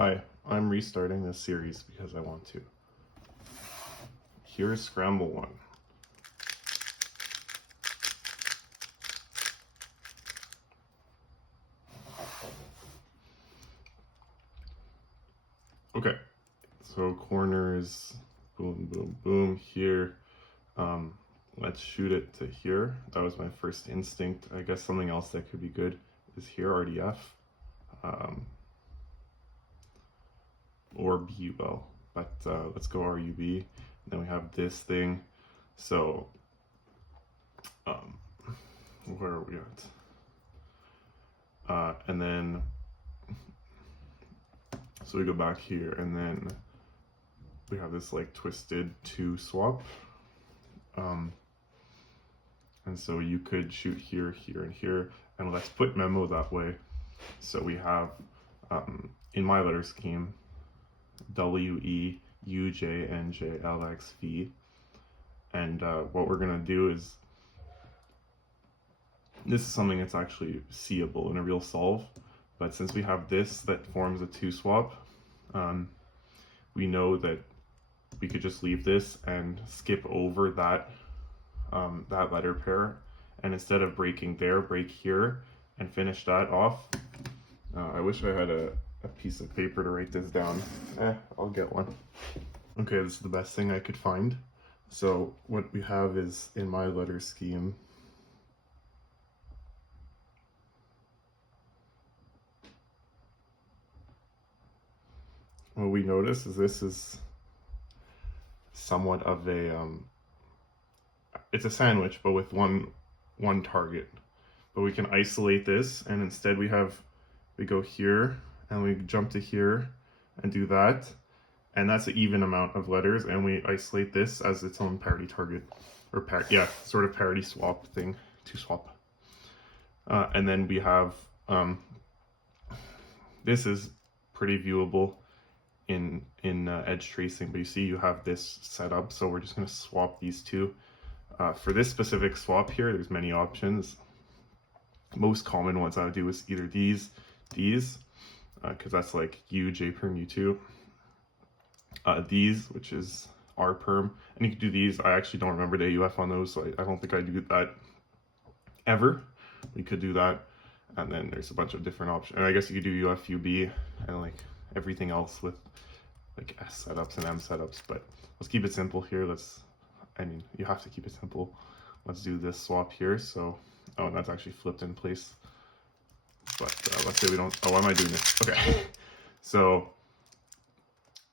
Hi, I'm restarting this series because I want to. Here's Scramble 1. Okay, so corners, boom, boom, boom, here. Let's shoot it to here. That was my first instinct. I guess something else that could be good is here, RDF. Or BUL, but let's go RUB. Then we have this thing. So, where are we at? And then, so we go back here, and then we have this like twisted 2 swap. And so you could shoot here, here, and here, and let's put memo that way. So we have, in my letter scheme, WE, UJ, NJ, LX, V. And what we're gonna do is, this is something that's actually seeable in a real solve, but since we have this that forms a 2 swap, we know that we could just leave this and skip over that that letter pair, and instead of breaking there, break here and finish that off. I wish I had a piece of paper to write this down. I'll get one. Okay, this is the best thing I could find. So what we have is, in my letter scheme, what we notice is this is somewhat of a it's a sandwich, but with one target. But we can isolate this, and instead we go here and we jump to here and do that, and that's an even amount of letters, and we isolate this as its own parity target, or sort of parity swap thing, 2 swap. And then we have this is pretty viewable in edge tracing, but you see you have this set up, so we're just going to swap these two. For this specific swap here, there's many options. Most common ones I would do is either these, because that's like U, J perm, U2. These, which is R perm, and you can do these. I actually don't remember the AUF on those, so I don't think I do that ever. We could do that, and then there's a bunch of different options. And I guess you could do UF, UB, and like everything else with like S setups and M setups, but let's keep it simple here. You have to keep it simple. Let's do this swap here. So, oh, that's actually flipped in place. But let's say we don't, why am I doing this? Okay. So,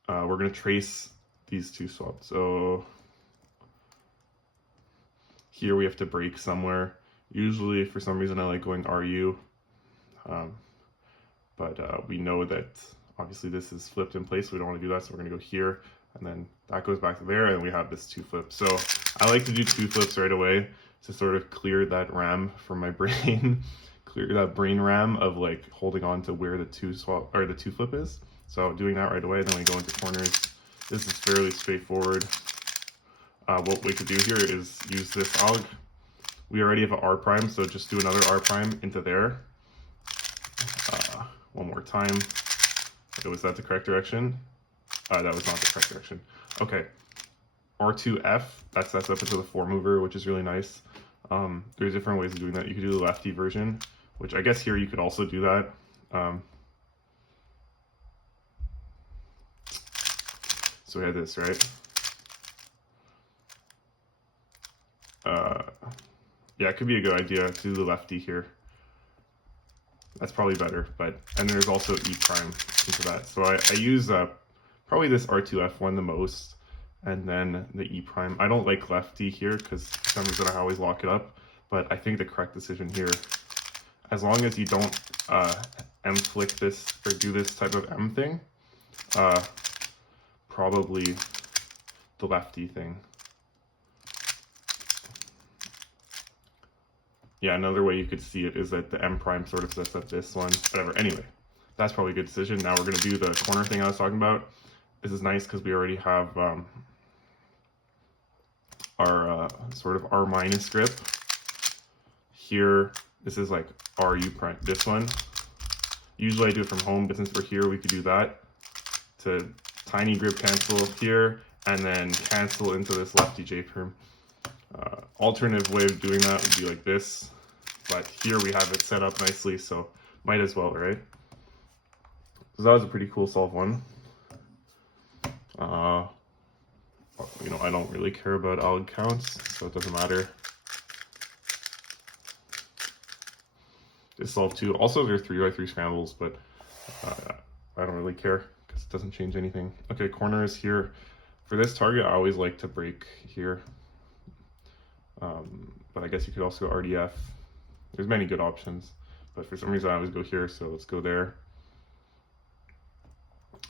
we're gonna trace these 2 swaps. So, here we have to break somewhere. Usually, for some reason, I like going RU. But we know that obviously this is flipped in place, so we don't want to do that, so we're going to go here, and then that goes back to there, and we have this 2 flip. So I like to do 2 flips right away to sort of clear that RAM from my brain, clear that brain RAM of like holding on to where the 2 swap or the 2 flip is. So doing that right away, then we go into corners. This is fairly straightforward. What we could do here is use this AUG. We already have an R prime, so just do another R prime into there. One more time. Okay, was that the correct direction? That was not the correct direction. Okay, R2F, that sets up into the 4 mover, which is really nice. There's different ways of doing that. You could do the lefty version, which I guess here you could also do that. So we had this, right? Yeah, it could be a good idea to do the lefty here. That's probably better, and there's also E prime into that. So I use probably this R2F one the most, and then the E prime. I don't like lefty here because for some reason I always lock it up, but I think the correct decision here, as long as you don't M flick this or do this type of M thing, probably the lefty thing. Yeah, another way you could see it is that the M prime sort of sets up this one, whatever. Anyway, that's probably a good decision. Now we're going to do the corner thing I was talking about. This is nice because we already have our sort of R minus grip. Here, this is like RU prime, this one. Usually I do it from home, but since we're here, we could do that. to tiny grip cancel here, and then cancel into this lefty J-perm. Alternative way of doing that would be like this, but here we have it set up nicely, so might as well, right? So that was a pretty cool solve one. You know, I don't really care about odd counts, so it doesn't matter. This solve 2. Also, they're 3x3 scrambles, but I don't really care because it doesn't change anything. Okay, corner is here. For this target, I always like to break here. But I guess you could also go RDF. There's many good options, but for some reason I always go here, so let's go there.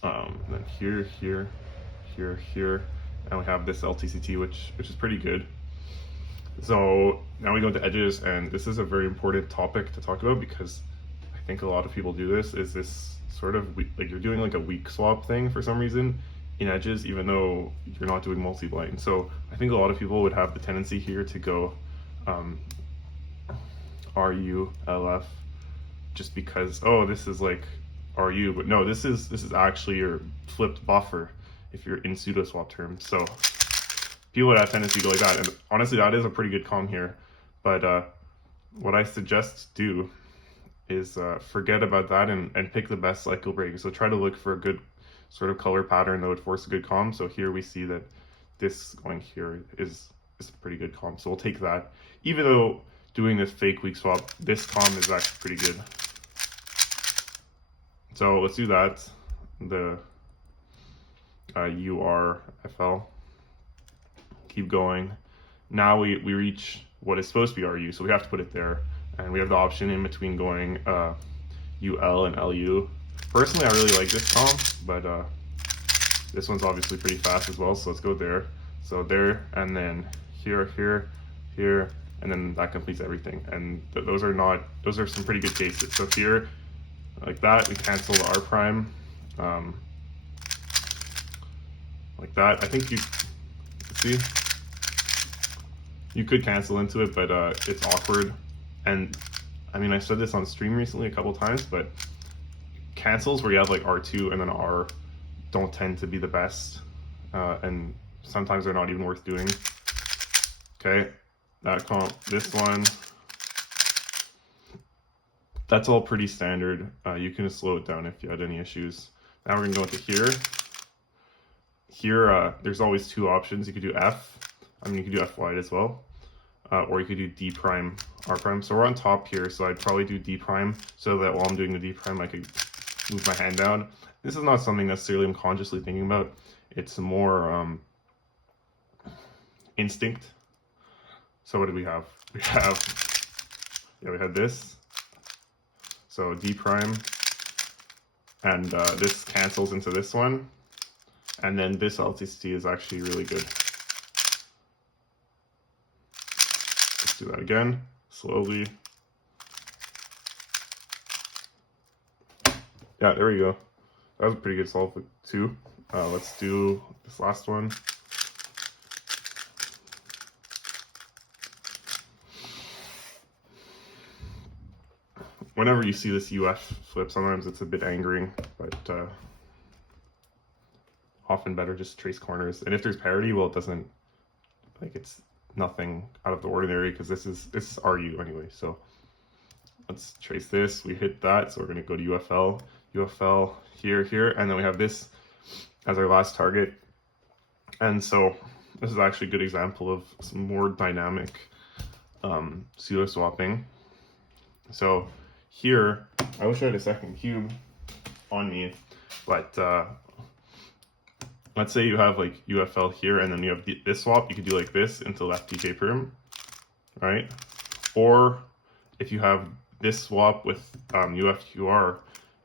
Then here, here, here, here, and we have this LTCT, which is pretty good. So now we go into edges, and this is a very important topic to talk about because I think a lot of people do this. Is this sort of like you're doing like a weak swap thing for some reason in edges, even though you're not doing multi-blind. So I think a lot of people would have the tendency here to go RU, LF, just because, oh, this is like RU, but no, this is actually your flipped buffer if you're in pseudo swap terms. So people would have tendency to go like that, and honestly that is a pretty good comb here, but what I suggest do is forget about that and pick the best cycle break. So try to look for a good sort of color pattern that would force a good comb. So here we see that this going here is a pretty good comb, so we'll take that. Even though doing this fake weak swap, this comb is actually pretty good. So let's do that. The URFL. Keep going. Now we reach what is supposed to be RU, so we have to put it there. And we have the option in between going UL and LU. Personally, I really like this comb, but this one's obviously pretty fast as well, so let's go there. So there, and then here, here, here, and then that completes everything. And those are some pretty good cases. So here, like that, we cancel the R prime, like that. I think you see, you could cancel into it, but it's awkward. And I mean, I said this on stream recently a couple times, but cancels where you have like R2 and then R don't tend to be the best, and sometimes they're not even worth doing. Okay, that comp, this one, that's all pretty standard. You can just slow it down if you had any issues. Now we're gonna go into here. Here, there's always two options. You could do F, I mean you could do F wide as well, or you could do D prime, R prime. So we're on top here, so I'd probably do D prime so that while I'm doing the D prime I could move my hand down. This is not something necessarily I'm consciously thinking about. It's more instinct. So what do we have? We had this. So D prime, and this cancels into this one, and then this LTCT is actually really good. Let's do that again, slowly. Yeah, there we go. That was a pretty good solve too. Let's do this last one. Whenever you see this UF flip, sometimes it's a bit angering, but often better just trace corners. And if there's parity, well, it doesn't, like, it's nothing out of the ordinary because this is RU anyway. So let's trace this. We hit that, so we're going to go to UFL here, and then we have this as our last target. And so this is actually a good example of some more dynamic pseudo swapping. So here, I wish I had a second cube on me, but let's say you have like UFL here and then you have this swap, you could do like this into lefty J-perm, right? Or if you have this swap with UFQR,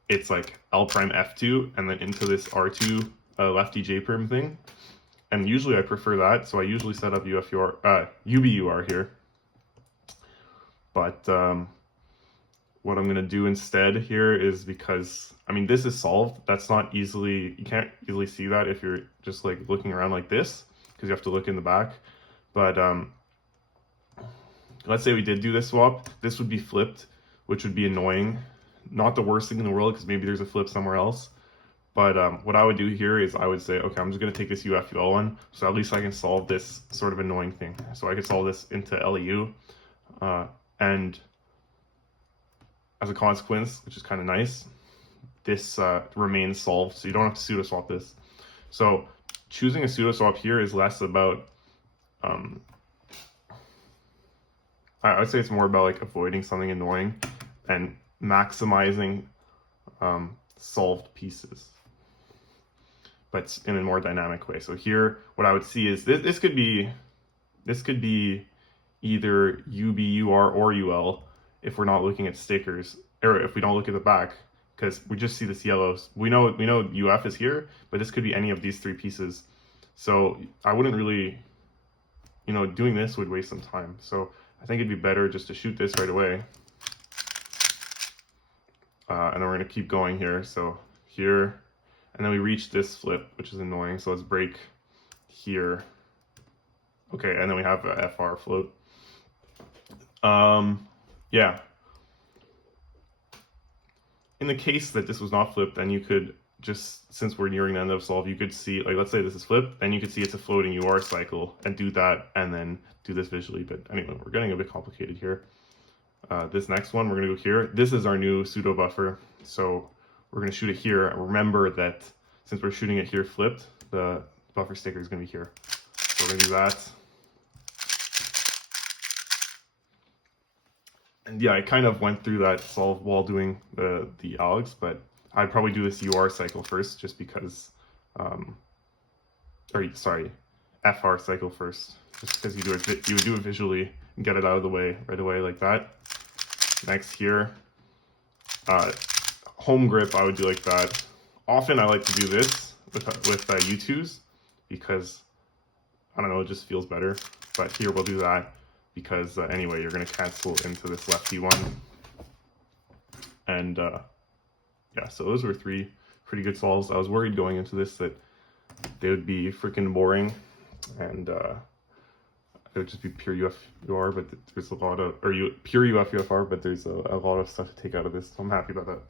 it's like L prime F2 and then into this R2 lefty J-perm thing. And usually I prefer that, so I usually set up UBUR here. But what I'm gonna do instead here is, because I mean this is solved, that's not easily, you can't easily see that if you're just like looking around like this, because you have to look in the back. But let's say we did do this swap, this would be flipped, which would be annoying. Not the worst thing in the world because maybe there's a flip somewhere else, But what I would do here is I would say, okay, I'm just going to take this UF-UL one, so at least I can solve this sort of annoying thing. So I can solve this into LEU, and as a consequence, which is kind of nice, this remains solved, so you don't have to pseudo swap this. So choosing a pseudo swap here is less about, I would say it's more about like avoiding something annoying and maximizing solved pieces, but in a more dynamic way. So here, what I would see is this could be either UB, UR, or UL if we're not looking at stickers, or if we don't look at the back, because we just see this yellows. We know UF is here, but this could be any of these three pieces. So I wouldn't really, doing this would waste some time. So I think it'd be better just to shoot this right away. And then we're going to keep going here. So here, and then we reach this flip, which is annoying. So let's break here. Okay, and then we have a FR float. Yeah. In the case that this was not flipped, then you could just, since we're nearing the end of solve, you could see, like, let's say this is flipped, then you could see it's a floating UR cycle and do that and then do this visually. But anyway, we're getting a bit complicated here. This next one, we're going to go here. This is our new pseudo buffer. So we're going to shoot it here. Remember that since we're shooting it here flipped, the buffer sticker is going to be here. So we're going to do that. And yeah, I kind of went through that solve while doing the Alex, but I'd probably do this UR cycle first, just because, FR cycle first, just because you would do it visually and get it out of the way right away like that. Next here, home grip, I would do like that. Often I like to do this with U2s because, I don't know, it just feels better. But here we'll do that because anyway, you're going to cancel into this lefty one. And yeah, so those were three pretty good solves. I was worried going into this that they would be freaking boring and it would just be pure UF-UR, but there's a lot of, pure UF-UFR, but there's a lot of stuff to take out of this. So I'm happy about that.